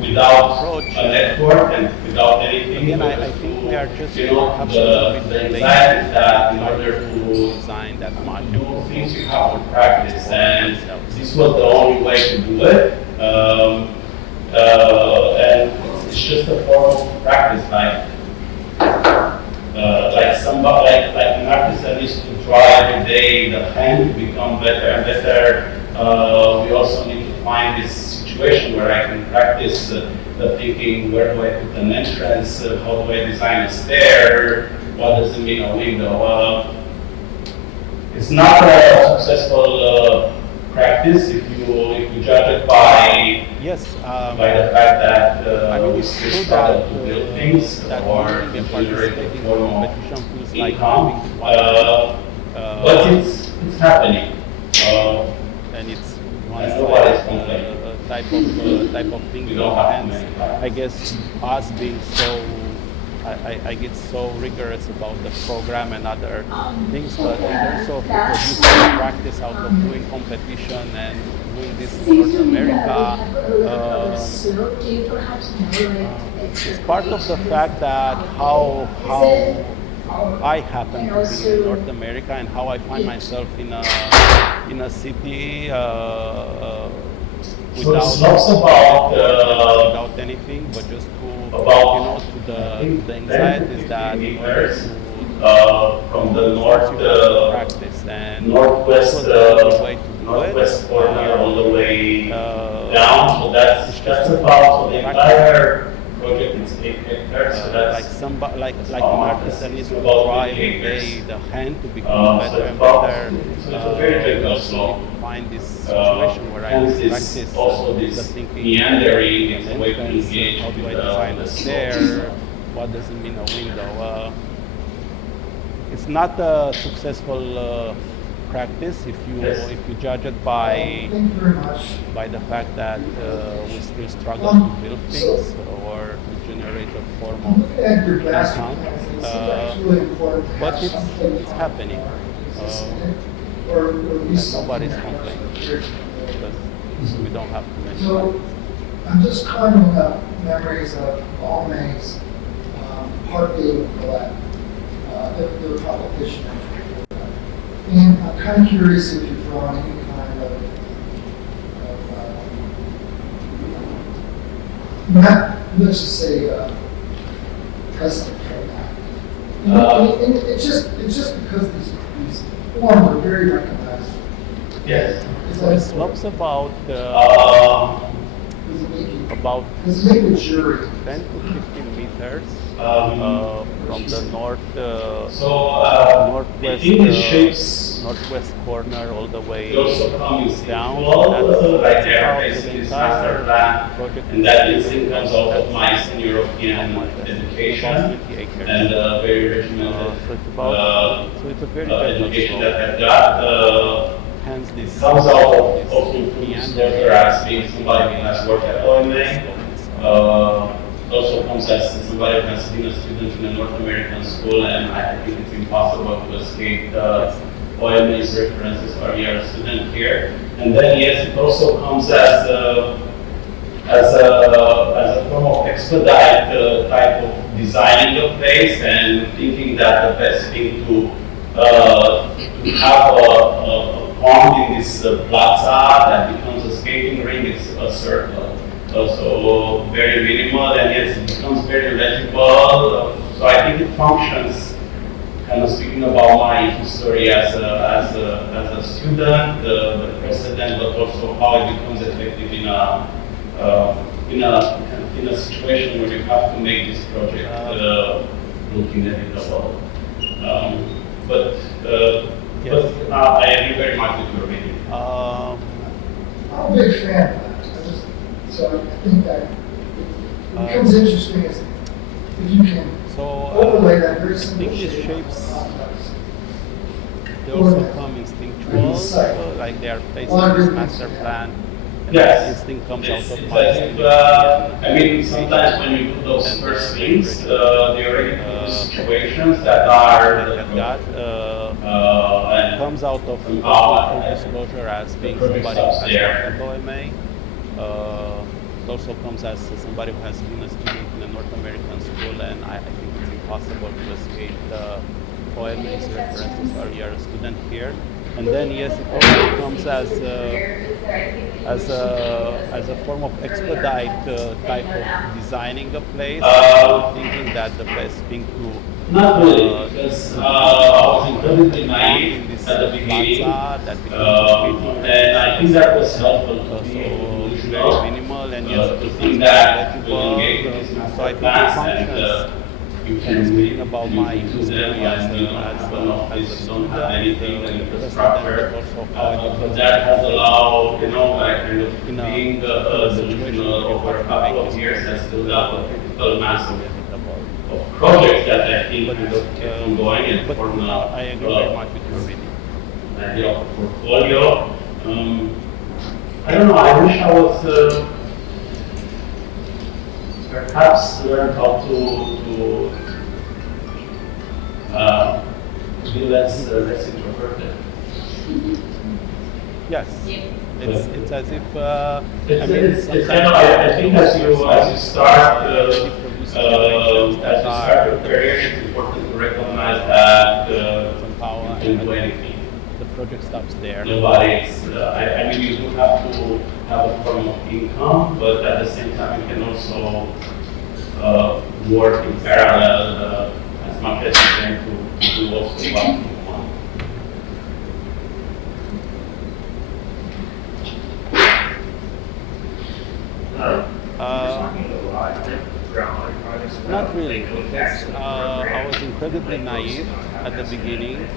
without a network and without anything. Again, I think we are just the anxiety that in order to design that much. do things you have to practice, and this was the only way to do it. And it's just a form of practice, like somebody, like an artist that needs to try every day the hand to become better and better. We also need to find this situation where I can practice the thinking, where do I put an entrance, how do I design a stair, what does it mean a window. It's not a successful practice if you judge it by by the fact that we still struggle to build things or to generate a form of income. But it's happening. And it's and nobody's complaining. type of thing. We don't have to And make I guess us being so, I get so rigorous about the program and other things, but in terms of producing practice out of doing competition and doing this in North America, it's part of the fact that how I happen to be in North America and how I find myself in a city So it's not about without anything, but just to to the anxieties that in order to from the north, practice and northwest, was the only way to do northwest it. corner all the way down. So that's about so the entire project is 8 hectares. So that's like an artist that needs to about try 8 every acres. day the hand to become better and about- better. so it's a very technical slope. Find this situation where I Hence can this practice also the this thinking. meandering is a way to entrance, engage how do I with design the a slope. stair? What does it mean a window? It's not a successful practice if you judge it by Thank you very much. the fact that we still struggle to build things or to generate a form I'm of looking at your master income. plans, and it seems like it's really important to But have it's something happening. or at least something Nobody's that complaining because we don't have to mention. So I'm just conjuring up memories of Baumer's Part A of Colette, the competition. And I'm kind of curious if you've drawn any kind of not, let's just say, precedent from that. And it's just because these forms are very recognized Yes. Is So it that, slopes about does it make you, about does it make the jury? 10 to 15 meters Um, from the north I northwest think the shapes northwest corner all the way also come down. instinctual, like they are about basically the this master entire plan, project. and that instinct comes out of my Eastern European education About 20 acres. and very regimented So it's about so it's a very gentle education slope. that I've got. Hence this It comes out of this disclosure as being somebody who has worked at OMA. It also comes as somebody who has been a student in a North American school, and I think it's impossible to escape OMA's references or you're a student here. And then yes, it also comes as a form of expedite type of designing a place and thinking that the best thing to have a pond in this plaza that becomes a skating ring is a circle. So very minimal, and yes, it becomes very legible. So I think it functions, kind of speaking about my history as a student, the precedent, but also how it becomes effective in a situation where you have to make this project look inevitable. But I agree very much with your reading. I'm a big fan of that. So I think that it becomes interesting if you can overlay that very I simple think these shape shapes context. they also come instinctual, like they are placed in this master plan. And Yes. that instinct comes out It's of as my if, I mean, sometimes when you do those first things, they already put situations that are like that. and Comes out of full disclosure as being somebody who has worked at OMA. It also comes as somebody who has been a student in a North American school, and I think it's impossible to escape the OMA's references or you're a student here. And then yes, it also comes as a form of expedite type of designing a place, thinking that the best thing to not really, because I was incredibly naive at the beginning, and I think that was helpful to be very minimal, and yes, to think that will engage with this so I master think it plans, functions. and you can Speaking about my you can do history them as when you don't have enough, as a this don't student, have anything in the president, structure. but also how it But that has allowed, like kind of In a- being delusional over a couple of years has built up a critical mass of projects that I think kind of kept on going and but form I agree very much with your reading. an idea of a portfolio. I don't know, I wish I was perhaps learn how to be less introverted. Yes, it's as if It's kind of, I think as you start your career, it's important to recognize that somehow you can do anything. the project stops there. Nobody's, I mean, you do have to have a form of income, but at the same time, you can also work in parallel as much as you can to do also what you want. Not really, because I was incredibly naive at the beginning,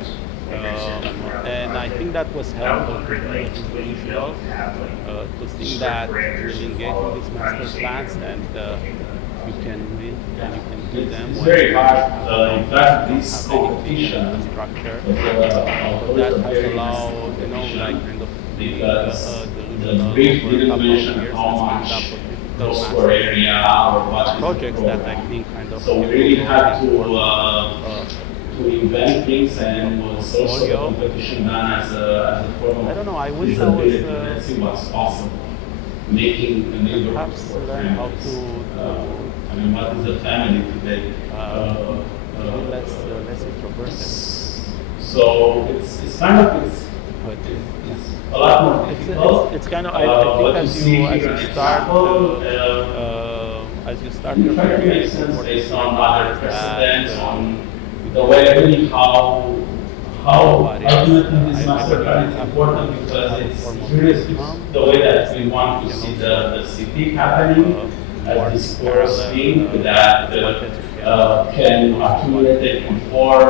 and I think that was helpful to be delusional, to think that you engage in these master plans and you can win and you can do them. It's very hard. In fact, this Have any competition structure, but that has allowed, like kind of the brief didn't mention how much cross-core area or what is the projects that I program. think kind of So we really had to invent things, and was also the portfolio. competition done as a form of I don't know, I wish I was, visibility. Let's see what's possible. Making a neighborhood perhaps for learn how families. I mean, what is a family today? be less introverted. So it's kind of But it's a lot more difficult. it's kind of I But think to see as here you an start example, as you start you your try to career, make it's sense important based to on realize other precedents, that, on the way really how how ultimately this master plan is important because it's really the way that we want to see the city happening as this porous thing that can accumulate and form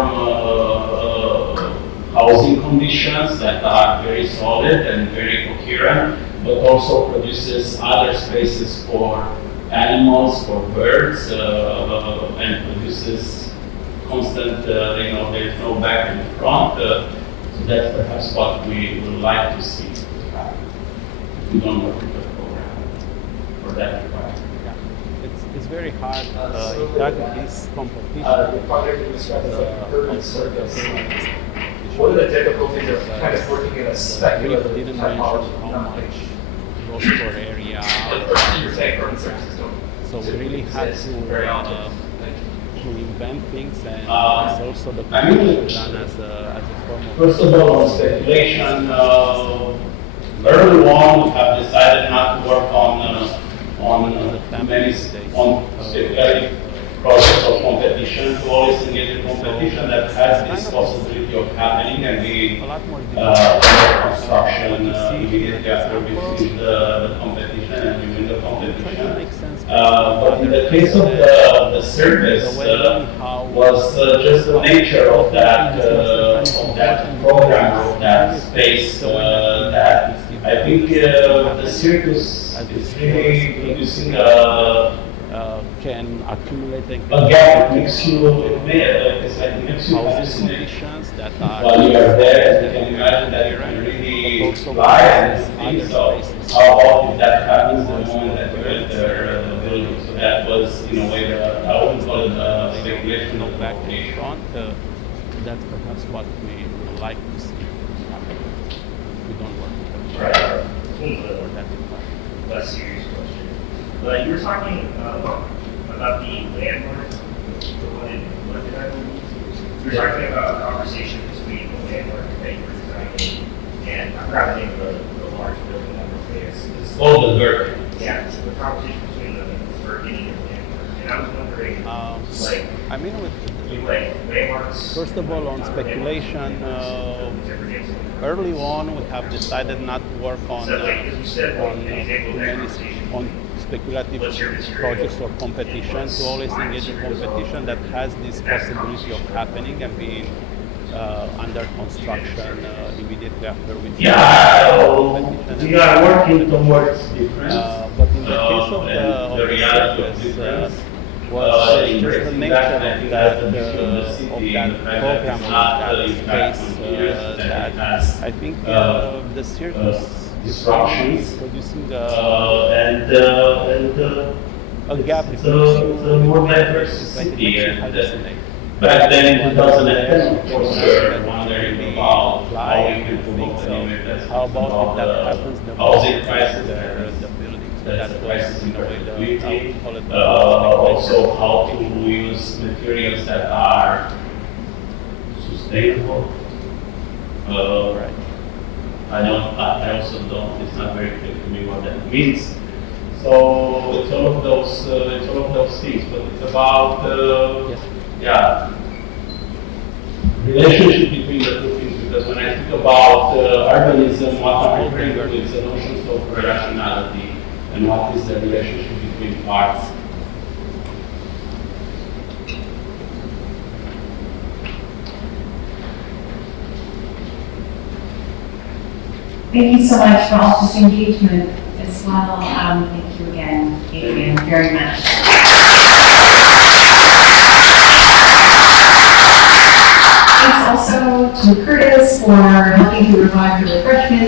housing conditions that are very solid and very coherent, but also produces other spaces for animals, for birds, and produces constant, there's no back and front. So that's perhaps what we would like to see. We don't work with the program for that requirement. It's very hard in fact this competition. The project you described as like an urban circus. What are the difficulties of kind of working in a speculative didn't mention typology? how Not much like, gross floor area. you're saying urban circuses don't So we really had exist to very often. to invent things, and it's also the I mean, competition done as a form of. First of all, on speculation, early on, we have decided not to work on speculative process of competition, to always engage in competition that has this possibility of happening, and we construction immediately after we finish the competition and we win the competition. But in the case of the service, was just the nature of that program, of that space, that I think the circus is really producing can accumulate a gap. It makes you housing hallucinate. conditions that are While you are there, you can imagine that you can really fly and see. So how about if that happens the moment that you enter the building? So that was, in a way, I wouldn't call it speculation of back to location. front. That's perhaps what we would like to see happen. We don't work with them. Right. For that requirement. Less serious question. But you were talking about the landmark, the one in London, I believe. You were talking about a conversation between the landmark that you were designing and I forgot the name of the large building that was there. It's called the Gherkin. Yeah, the conversation between the Gherkin and the landmark. And I was wondering, like, I mean, with landmarks. first of all, on speculation, early on we have decided not to work on speculative projects or competition, to always engage in competition that has this possibility of happening and being under construction immediately after we finish competition. We are working towards difference. But in the case of the reality of circus, difference, was just the nature of that program, that space, that I think the circus disruptions producing and a gap it's a more diverse city. And back then in 2010, of course, we were wondering about how we can promote the how about if that happens, the housing crisis, the buildings, that's the crisis in the also how to use materials that are sustainable. right. I also don't, it's not very clear to me what that means. So it's all of those things, but it's about, relationship between the two things, because when I think about urbanism, what I'm referring to is the notions of rationality and what is the relationship between parts. Thank you so much for all this engagement as well. Thank you again, Adrian, very much. Thanks also to Curtis for helping to provide the refreshments.